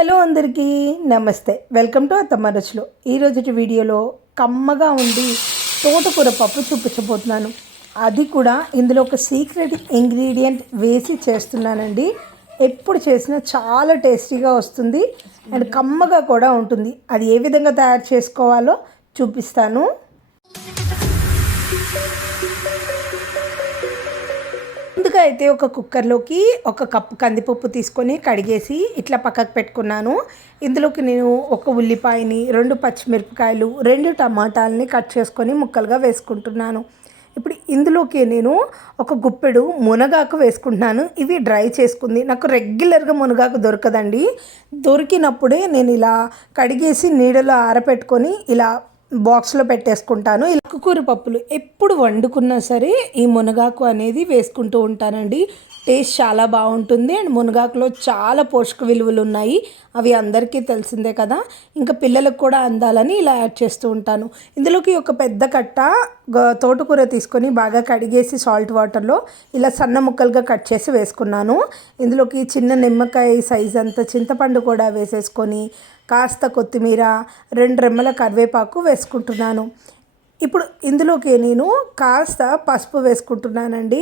Hello అందరికీ నమస్తే. Welcome to అత్తమ్మ రుచులు. ఈరోజు వీడియోలో కమ్మగా ఉండి తోటకూర పప్పు చూపించబోతున్నాను. అది కూడా ఇందులో ఒక సీక్రెట్ ఇంగ్రీడియంట్ వేసి చేస్తున్నానండి. ఎప్పుడు చేసినా చాలా టేస్టీగా వస్తుంది అండ్ కమ్మగా కూడా ఉంటుంది. అది ఏ విధంగా తయారు చేసుకోవాలో చూపిస్తాను. ముందుగా అయితే ఒక కుక్కర్లోకి 1 కప్పు కందిపప్పు తీసుకొని కడిగేసి ఇట్లా పక్కకు పెట్టుకున్నాను. ఇందులోకి నేను 1 ఉల్లిపాయని, 2 పచ్చిమిరపకాయలు, 2 టమాటాలని కట్ చేసుకొని ముక్కలుగా వేసుకుంటున్నాను. ఇప్పుడు ఇందులోకి నేను 1 గుప్పెడు మునగాకు వేసుకుంటున్నాను. ఇవి డ్రై చేసుకుంది. నాకు రెగ్యులర్గా మునగాకు దొరకదండి. దొరికినప్పుడే నేను ఇలా కడిగేసి నీడలో ఆరబెట్టుకొని ఇలా బాక్స్లో పెట్టేసుకుంటాను. ఇలా ఆకుకూర పప్పులు ఎప్పుడు వండుకున్నా సరే ఈ మునగాకు అనేది వేసుకుంటూ ఉంటానండి. టేస్ట్ చాలా బాగుంటుంది అండ్ మునగాకులో చాలా పోషక విలువలు ఉన్నాయి. అవి అందరికీ తెలిసిందే కదా. ఇంకా పిల్లలకు కూడా అందాలని ఇలా యాడ్ చేస్తూ ఉంటాను. ఇందులోకి ఒక పెద్ద కట్ట తోటకూర తీసుకొని బాగా కడిగేసి సాల్ట్ వాటర్లో ఇలా సన్న ముక్కలుగా కట్ చేసి వేసుకున్నాను. ఇందులోకి చిన్న నిమ్మకాయ సైజ్ అంత చింతపండు కూడా వేసేసుకొని కాస్త కొత్తిమీర, 2 రెమ్మల కరివేపాకు వేసుకుంటున్నాను. ఇప్పుడు ఇందులోకి నేను కాస్త పసుపు వేసుకుంటున్నానండి.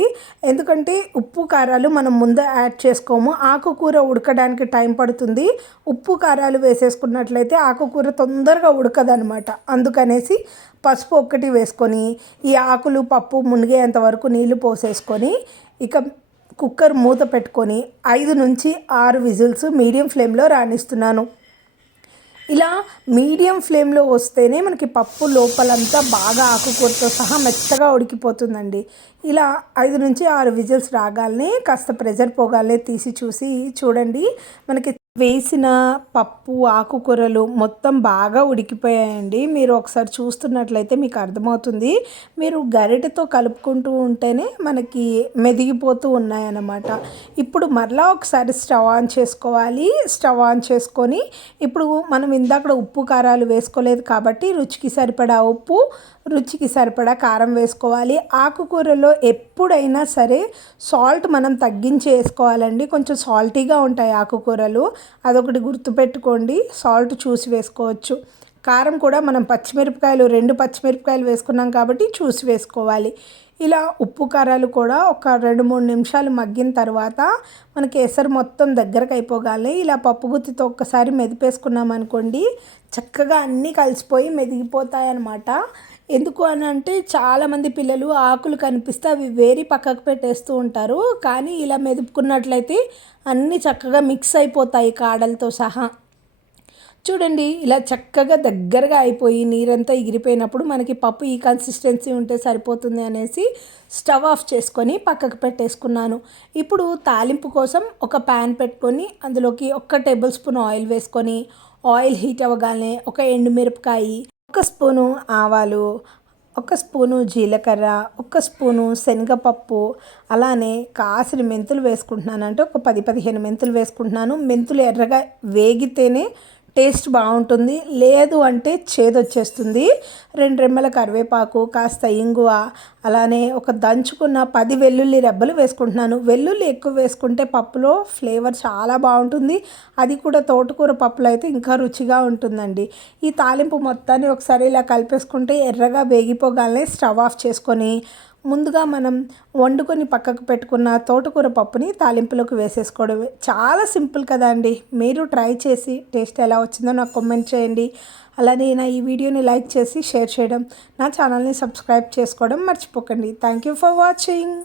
ఎందుకంటే ఉప్పు కారాలు మనం ముందే యాడ్ చేసుకోము. ఆకుకూర ఉడకడానికి టైం పడుతుంది. ఉప్పు కారాలు వేసేసుకున్నట్లయితే ఆకుకూర తొందరగా ఉడకదనమాట. అందుకనేసి పసుపు ఒక్కటి వేసుకొని ఈ ఆకులు పప్పు మునిగేంత వరకు నీళ్లు పోసేసుకొని ఇక కుక్కర్ మూత పెట్టుకొని 5 నుంచి 6 విజిల్స్ మీడియం ఫ్లేమ్లో రాణిస్తున్నాను. ఇలా మీడియం ఫ్లేమ్లో వస్తేనే మనకి పప్పు లోపలంతా బాగా ఆకుకూరతో సహా మెత్తగా ఉడికిపోతుందండి. ఇలా 5 నుంచి 6 విజిల్స్ రాగానే కాస్త ప్రెజర్ పోగానే తీసి చూడండి. మనకి వేసిన పప్పు ఆకుకూరలు మొత్తం బాగా ఉడికిపోయాయండి. మీరు ఒకసారి చూస్తున్నట్లయితే మీకు అర్థమవుతుంది. మీరు గరిటెతో కలుపుకుంటూ ఉంటేనే మనకి మెదిగిపోతూ ఉన్నాయన్నమాట. ఇప్పుడు మరలా ఒకసారి స్టవ్ ఆన్ చేసుకోవాలి. స్టవ్ ఆన్ చేసుకొని ఇప్పుడు మనం ఇందాక ఉప్పు కారాలు వేసుకోలేదు కాబట్టి రుచికి సరిపడా ఉప్పు, రుచికి సరిపడా కారం వేసుకోవాలి. ఆకుకూరలో ఎప్పుడైనా సరే సాల్ట్ మనం తగ్గించి వేసుకోవాలండి. కొంచెం సాల్టీగా ఉంటాయి ఆకుకూరలు, అదొకటి గుర్తుపెట్టుకోండి. సాల్ట్ చూసి వేసుకోవచ్చు. కారం కూడా మనం 2 పచ్చిమిరపకాయలు వేసుకున్నాం కాబట్టి చూసి వేసుకోవాలి. ఇలా ఉప్పు కారాలు కూడా ఒక 2-3 నిమిషాలు మగ్గిన తర్వాత మనకి ఎసరు మొత్తం దగ్గరకు అయిపోగానే ఇలా పప్పు గుత్తితో ఒక్కసారి మెదిపేసుకున్నాం అనుకోండి, చక్కగా అన్నీ కలిసిపోయి మెదిగిపోతాయి అన్నమాట. ఎందుకు అని అంటే చాలామంది పిల్లలు ఆకులు కనిపిస్తే అవి వేరి పక్కకు పెట్టేస్తూ ఉంటారు. కానీ ఇలా మెదుపుకున్నట్లయితే అన్నీ చక్కగా మిక్స్ అయిపోతాయి కాడలతో సహా. చూడండి, ఇలా చక్కగా దగ్గరగా అయిపోయి నీరంతా ఎగిరిపోయినప్పుడు మనకి పప్పు ఈ కన్సిస్టెన్సీ ఉంటే సరిపోతుంది అనేసి స్టవ్ ఆఫ్ చేసుకొని పక్కకు పెట్టేసుకున్నాను. ఇప్పుడు తాలింపు కోసం ఒక ప్యాన్ పెట్టుకొని అందులోకి 1 టేబుల్ స్పూన్ ఆయిల్ వేసుకొని ఆయిల్ హీట్ అవ్వగానే 1 ఎండుమిరపకాయ, 1 స్పూను ఆవాలు, 1 స్పూను జీలకర్ర, 1 స్పూను శనగపప్పు, అలానే కాసిన మెంతులు వేసుకుంటున్నాను. అంటే ఒక 10-15 మెంతులు వేసుకుంటున్నాను. మెంతులు ఎర్రగా వేగితేనే టేస్ట్ బాగుంటుంది, లేదు అంటే చేదొచ్చేస్తుంది. 2 రెమ్మల కరివేపాకు, కాస్త ఇంగువ, అలానే ఒక దంచుకున్న 10 వెల్లుల్లి రెబ్బలు వేసుకుంటున్నాను. వెల్లుల్లి ఎక్కువ వేసుకుంటే పప్పులో ఫ్లేవర్ చాలా బాగుంటుంది. అది కూడా తోటకూర పప్పులో అయితే ఇంకా రుచిగా ఉంటుందండి. ఈ తాలింపు మొత్తాన్ని ఒకసారి ఇలా కలిపేసుకుంటే ఎర్రగా వేగిపోగానే స్టవ్ ఆఫ్ చేసుకొని ముందుగా మనం వండుకొని పక్కకు పెట్టుకున్న తోటకూర పప్పుని తాలింపులోకి వేసేసుకోవడమే. చాలా సింపుల్ కదా అండి. మీరు ట్రై చేసి టేస్ట్ ఎలా వచ్చిందో నాకు కామెంట్ చేయండి. అలానే నా ఈ వీడియోని లైక్ చేసి షేర్ చేయడం, నా ఛానల్ని సబ్స్క్రైబ్ చేసుకోవడం మర్చిపోకండి. Thank you for watching.